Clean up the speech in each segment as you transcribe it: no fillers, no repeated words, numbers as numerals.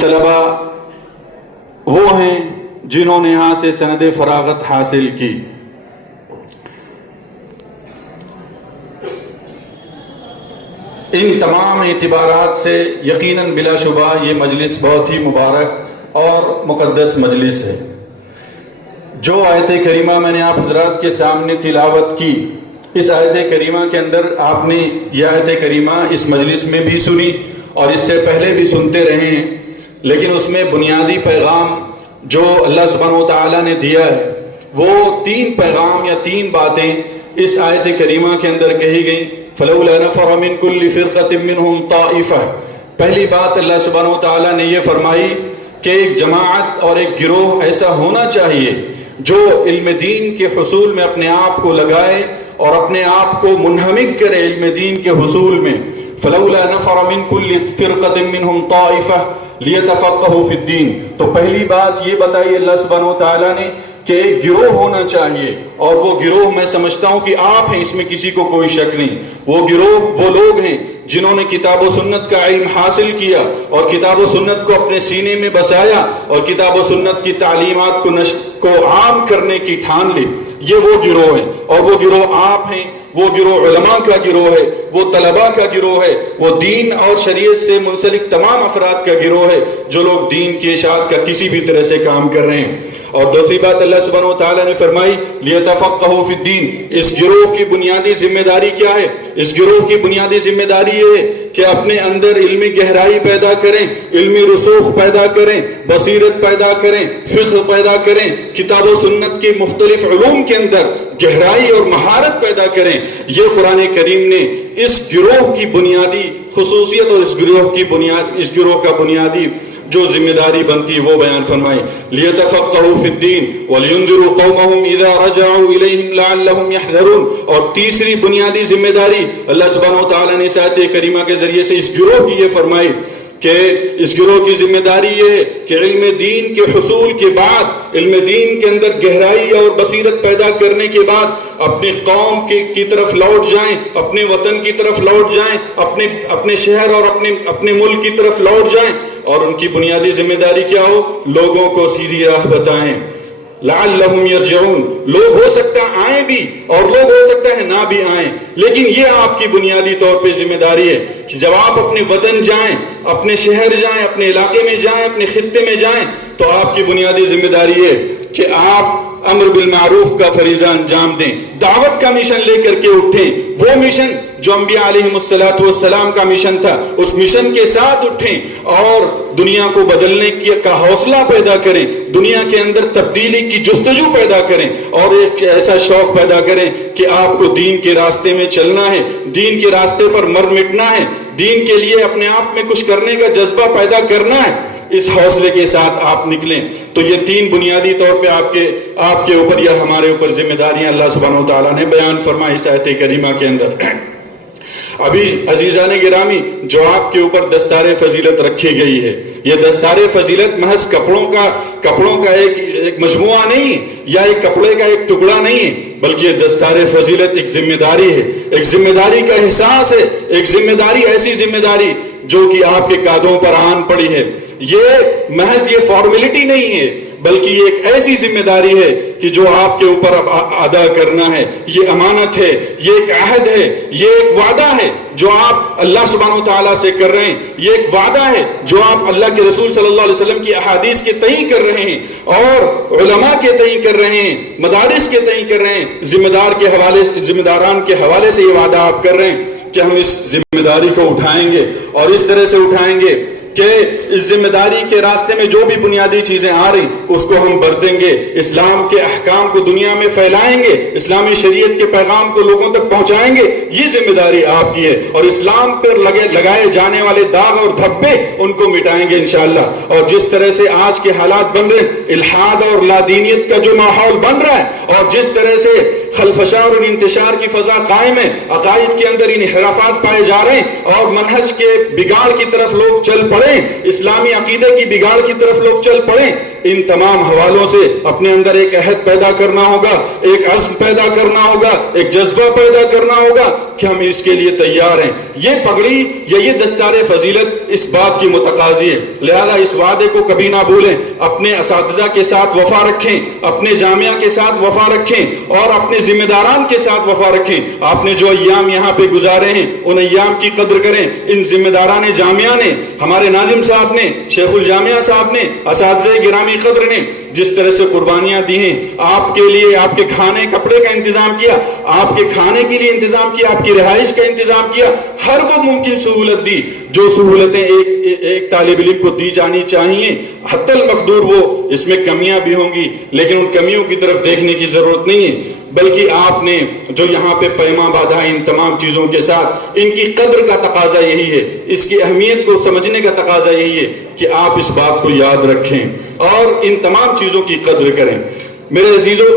طلبا وہ ہیں جنہوں نے یہاں سے سند فراغت حاصل کی. ان تمام اعتبارات سے یقیناً بلا شبہ یہ مجلس بہت ہی مبارک اور مقدس مجلس ہے. جو آیت کریمہ میں نے آپ حضرات کے سامنے تلاوت کی، اس آیت کریمہ کے اندر آپ نے یہ آیت کریمہ اس مجلس میں بھی سنی اور اس سے پہلے بھی سنتے رہے ہیں، لیکن اس میں بنیادی پیغام جو اللہ سبحانہ و تعالیٰ نے دیا ہے وہ 3 پیغام یا 3 باتیں اس آیت کریمہ کے اندر کہی گئیں. فَلَوْلَا نَفَرَ مِن كُلِّ فِرْقَةٍ مِّنْهُمْ طَائِفَةٌ. پہلی بات اللہ سبحانہ و تعالیٰ نے یہ فرمائی کہ ایک جماعت اور ایک گروہ ایسا ہونا چاہیے جو علم دین کے حصول میں اپنے آپ کو لگائے اور اپنے آپ کو منہمک کرے علم دین کے حصول میں. فَلَوْلَا نَفَرَ مِن كُلِّ فِرْقَةٍ مِّنْهُمْ طَائِفَةٌ لِيَتَفَقَّهُوا فِي الدِّينِ. تو پہلی بات یہ بتائی اللہ سبحانہ و تعالیٰ نے کہ ایک گروہ ہونا چاہیے، اور وہ گروہ میں سمجھتا ہوں کہ آپ ہیں، اس میں کسی کو کوئی شک نہیں. وہ گروہ وہ لوگ ہیں جنہوں نے کتاب و سنت کا علم حاصل کیا اور کتاب و سنت کو اپنے سینے میں بسایا اور کتاب و سنت کی تعلیمات کو عام کرنے کی ٹھان لی. یہ وہ گروہ ہیں، اور وہ گروہ آپ ہیں. وہ گروہ علماء کا گروہ ہے، وہ طلباء کا گروہ ہے، وہ دین اور شریعت سے منسلک تمام افراد کا گروہ ہے جو لوگ دین کی اشاعت کا کسی بھی طرح سے کام کر رہے ہیں. اور دوسری بات اللہ سبحانہ و تعالیٰ نے فرمائی لِيَتَفَقَّهُوا فِي الدِّينِ. اس گروہ کی بنیادی ذمہ داری کیا ہے؟ اس گروہ کی بنیادی ذمہ داری یہ ہے کہ اپنے اندر علمی گہرائی پیدا کریں، علمی رسوخ پیدا کریں، بصیرت پیدا کریں، فقہ پیدا کریں، کتاب و سنت کے مختلف علوم کے اندر گہرائی اور مہارت پیدا کریں. یہ قرآن کریم نے اس گروہ کی بنیادی خصوصیت اور اس گروہ کا بنیادی جو ذمہ داری بنتی ہے وہ بیان فرمائی. لِيَتَفَقَّهُوا فِي الدِّينِ وَلِيُنذِرُوا قَوْمَهُمْ إِذَا رَجَعُوا إِلَيْهِمْ لَعَلَّهُمْ يَحْذَرُونَ. اور تیسری بنیادی ذمہ داری اللہ سبحانہ و تعالیٰ نے اس آیت کریمہ کے ذریعے سے اس گروہ کی یہ فرمائی کہ اس گروہ کی ذمہ داری یہ ہے کہ علم دین کے حصول کے بعد، علم دین کے اندر گہرائی اور بصیرت پیدا کرنے کے بعد اپنی قوم کی طرف لوٹ جائیں، اپنے وطن کی طرف لوٹ جائیں، اپنے شہر اور اپنے ملک کی طرف لوٹ جائیں. اور ان کی بنیادی ذمہ داری کیا ہو؟ لوگوں کو سیدھی راہ بتائیں. لعلہم یرجعون. لوگ ہو سکتا ہے آئیں بھی اور لوگ ہو سکتا ہے نہ بھی آئیں، لیکن یہ آپ کی بنیادی طور پہ ذمہ داری ہے کہ جب آپ اپنے وطن جائیں، اپنے شہر جائیں، اپنے علاقے میں جائیں، اپنے خطے میں جائیں، تو آپ کی بنیادی ذمہ داری ہے کہ آپ امر بالمعروف کا فریضہ انجام دیں، دعوت کا مشن لے کر کے اٹھیں. وہ مشن جو انبیاء علیہ السلام کا مشن تھا، اس مشن کے ساتھ اٹھیں اور دنیا کو بدلنے کا حوصلہ پیدا کریں، دنیا کے اندر تبدیلی کی جستجو پیدا کریں اور ایک ایسا شوق پیدا کریں کہ آپ کو دین کے راستے میں چلنا ہے، دین کے راستے پر مر مٹنا ہے، دین کے لیے اپنے آپ میں کچھ کرنے کا جذبہ پیدا کرنا ہے. اس حوصلے کے ساتھ آپ نکلیں. تو یہ 3 بنیادی طور پہ آپ کے اوپر یا ہمارے اوپر ذمہ داریاں اللہ سبحانہ و تعالیٰ نے بیان فرمائی اس آیت کریمہ کے اندر. ابھی عزیزان گرامی جو آپ کے اوپر دستار فضیلت رکھی گئی ہے، یہ دستار فضیلت محض کپڑوں کا ایک مجموعہ نہیں ہے یا ایک کپڑے کا ایک ٹکڑا نہیں ہے، بلکہ یہ دستار فضیلت ایک ذمہ داری ہے، ایک ذمہ داری کا احساس ہے، ایک ذمہ داری، ایسی ذمہ داری جو کہ آپ کے قدموں پر آن پڑی ہے. یہ محض یہ فارمیلٹی نہیں ہے، بلکہ یہ ایک ایسی ذمہ داری ہے کہ جو آپ کے اوپر ادا کرنا ہے. یہ امانت ہے، یہ ایک عہد ہے، یہ ایک وعدہ ہے جو آپ اللہ سبحانہ و تعالیٰ سے کر رہے ہیں. یہ ایک وعدہ ہے جو آپ اللہ کے رسول صلی اللہ علیہ وسلم کی احادیث کے تئیں کر رہے ہیں اور علماء کے تئیں کر رہے ہیں، مدارس کے تئیں کر رہے ہیں. ذمہ داران کے حوالے سے یہ وعدہ آپ کر رہے ہیں کہ ہم اس ذمہ داری کو اٹھائیں گے اور اس طرح سے اٹھائیں گے کہ اس ذمہ داری کے راستے میں جو بھی بنیادی چیزیں آ رہی اس کو ہم بردیں گے، اسلام کے احکام کو دنیا میں پھیلائیں گے، اسلامی شریعت کے پیغام کو لوگوں تک پہنچائیں گے. یہ ذمہ داری آپ کی ہے اور اسلام پر لگائے جانے والے داغ اور دھبے ان کو مٹائیں گے انشاءاللہ. اور جس طرح سے آج کے حالات بن رہے ہیں، الحاد اور لادینیت کا جو ماحول بن رہا ہے اور جس طرح سے خلفشار اور انتشار کی فضا قائم ہے، عقائد کے اندر انحرافات پائے جا رہے ہیں اور منہج کے بگاڑ کی طرف لوگ چل پڑے، اسلامی عقیدے کی بگاڑ کی طرف لوگ چل پڑے، ان تمام حوالوں سے اپنے اندر ایک عہد پیدا کرنا ہوگا، ایک عزم پیدا کرنا ہوگا، ایک جذبہ پیدا کرنا ہوگا کہ ہم اس کے لیے تیار ہیں۔ یہ پگڑی یا یہ دستار فضیلت اس بات کی متقاضی ہے، لہذا اس وعدے کو کبھی نہ بھولیں، اپنے اساتذہ کے ساتھ وفا رکھیں، اپنے جامعہ کے ساتھ وفا رکھیں اور اپنے ذمہ داران کے ساتھ وفا رکھیں۔ آپ نے جو ایام یہاں پہ گزارے ہیں ان ایام کی قدر کریں۔ ان ذمہ داران جامعہ نے، ہمارے ناظم صاحب نے، شیخ الجامعہ صاحب نے، اساتذہ گرامی قدر نے جس طرح سے قربانیاں دی ہیں، آپ کے لیے آپ کے کھانے کپڑے کا انتظام کیا، آپ کے کھانے کے لیے انتظام کیا، آپ کی رہائش کا انتظام کیا، ہر وہ ممکن سہولت دی جو سہولتیں ایک طالب علم کو دی جانی چاہیے، حتی المقدور وہ اس میں کمیاں بھی ہوں گی لیکن ان کمیوں کی طرف دیکھنے کی ضرورت نہیں ہے، بلکہ آپ نے جو یہاں پہ پیما باندھا ان تمام چیزوں کے ساتھ، ان کی قدر کا تقاضا یہی ہے، اس کی اہمیت کو سمجھنے کا تقاضا یہی ہے کہ آپ اس بات کو یاد رکھیں اور ان تمام چیزوں کی قدر کریں۔ میرے عزیزو،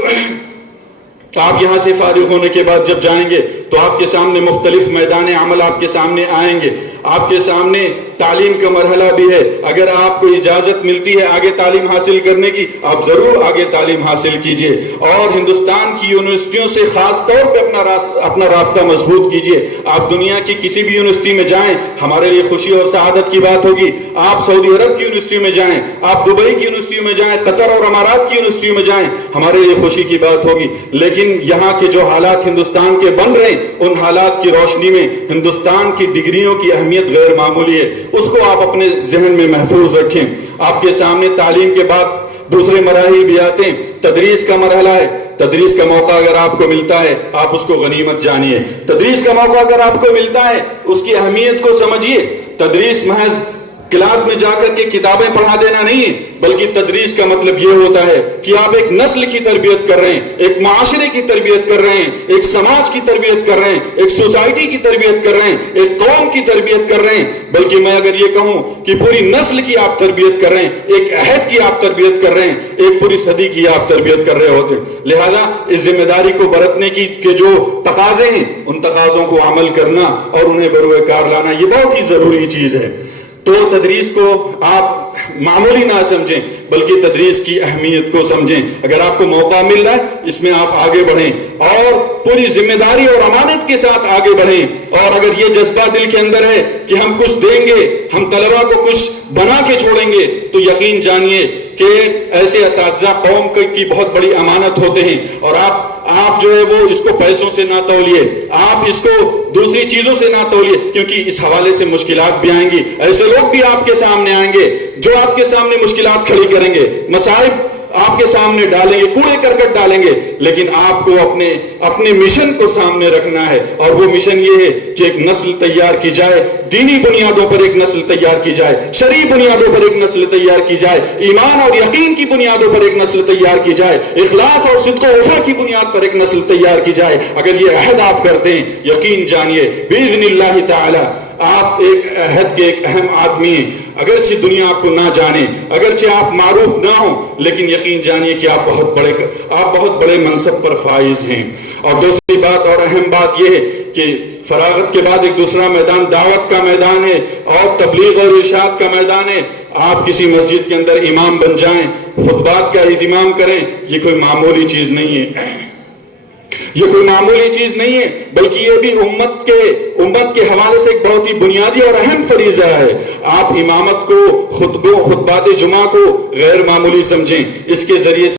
آپ یہاں سے فارغ ہونے کے بعد جب جائیں گے تو آپ کے سامنے مختلف میدان عمل آپ کے سامنے آئیں گے، آپ کے سامنے تعلیم کا مرحلہ بھی ہے۔ اگر آپ کو اجازت ملتی ہے آگے تعلیم حاصل کرنے کی، آپ ضرور آگے تعلیم حاصل کیجئے اور ہندوستان کی یونیورسٹیوں سے خاص طور پہ اپنا رابطہ مضبوط کیجئے۔ آپ دنیا کی کسی بھی یونیورسٹی میں جائیں، ہمارے لیے خوشی اور سعادت کی بات ہوگی۔ آپ سعودی عرب کی یونیورسٹی میں جائیں، آپ دبئی کی یونیورسٹی میں جائیں، قطر اور امارات کی یونیورسٹی میں جائیں، ہمارے لیے خوشی کی بات ہوگی۔ لیکن یہاں کے جو حالات ہندوستان کے بن رہے ہیں ان حالات کی روشنی میں ہندوستان کی ڈگریوں کی اہمیت غیر معمولی ہے، اس کو آپ اپنے ذہن میں محفوظ رکھیں۔ آپ کے سامنے تعلیم کے بعد دوسرے مراحل بھی آتے ہیں، تدریس کا مرحلہ ہے۔ تدریس کا موقع اگر آپ کو ملتا ہے آپ اس کو غنیمت جانیے، تدریس کا موقع اگر آپ کو ملتا ہے اس کی اہمیت کو سمجھیے۔ تدریس محض کلاس میں جا کر کے کتابیں پڑھا دینا نہیں ہے، بلکہ تدریس کا مطلب یہ ہوتا ہے کہ آپ ایک نسل کی تربیت کر رہے ہیں، ایک معاشرے کی تربیت کر رہے ہیں، ایک سماج کی تربیت کر رہے ہیں، ایک سوسائٹی کی تربیت کر رہے ہیں، ایک قوم کی تربیت کر رہے ہیں، بلکہ میں اگر یہ کہوں کہ پوری نسل کی آپ تربیت کر رہے ہیں، ایک عہد کی آپ تربیت کر رہے ہیں، ایک پوری صدی کی آپ تربیت کر رہے ہوتے ہیں۔ لہذا اس ذمہ داری کو برتنے کے جو تقاضے ہیں ان تقاضوں کو عمل کرنا اور انہیں بروئے کار لانا یہ بہت ہی ضروری چیز ہے۔ تو تدریس کو آپ معمولی نہ سمجھیں بلکہ تدریس کی اہمیت کو سمجھیں۔ اگر آپ کو موقع مل رہا ہے اس میں آپ آگے بڑھیں اور پوری ذمہ داری اور امانت کے ساتھ آگے بڑھیں، اور اگر یہ جذبہ دل کے اندر ہے کہ ہم کچھ دیں گے، ہم طلبہ کو کچھ بنا کے چھوڑیں گے، تو یقین جانیے کہ ایسے اساتذہ قوم کی بہت بڑی امانت ہوتے ہیں، اور آپ جو ہے وہ اس کو پیسوں سے نہ تولیے، آپ اس کو دوسری چیزوں سے نہ تولیے، کیونکہ اس حوالے سے مشکلات بھی آئیں گی، ایسے لوگ بھی آپ کے سامنے آئیں گے جو آپ کے سامنے مشکلات کھڑی کریں گے، مصائب آپ کے سامنے ڈالیں گے، کوڑے کرکٹ ڈالیں گے، لیکن آپ کو اپنے مشن کو سامنے رکھنا ہے، اور وہ مشن یہ ہے کہ ایک نسل تیار کی جائے، دینی بنیادوں پر ایک نسل تیار کی جائے، شرعی بنیادوں پر ایک نسل تیار کی جائے، ایمان اور یقین کی بنیادوں پر ایک نسل تیار کی جائے، اخلاص اور صدق و وفا کی بنیاد پر ایک نسل تیار کی جائے۔ اگر یہ عہد آپ کرتے ہیں یقین جانیے باذن اللہ تعالی آپ ایک عہد کے ایک اہم آدمی ہیں، اگرچہ دنیا آپ کو نہ جانے، اگرچہ آپ معروف نہ ہوں، لیکن یقین جانیے کہ آپ بہت بڑے منصب پر فائز ہیں۔ اور دوسری بات اور اہم بات یہ ہے کہ فراغت کے بعد ایک دوسرا میدان دعوت کا میدان ہے اور تبلیغ اور ارشاد کا میدان ہے۔ آپ کسی مسجد کے اندر امام بن جائیں، خطبات کا اہتمام کریں، یہ کوئی معمولی چیز نہیں ہے، یہ کوئی معمولی چیز نہیں ہے، بلکہ یہ بھی امت کے حوالے سے ایک بہت ہی بنیادی اور اہم فریضہ ہے۔ آپ امامت کو خطبات جمعہ کو غیر معمولی سمجھیں، اس کے ذریعے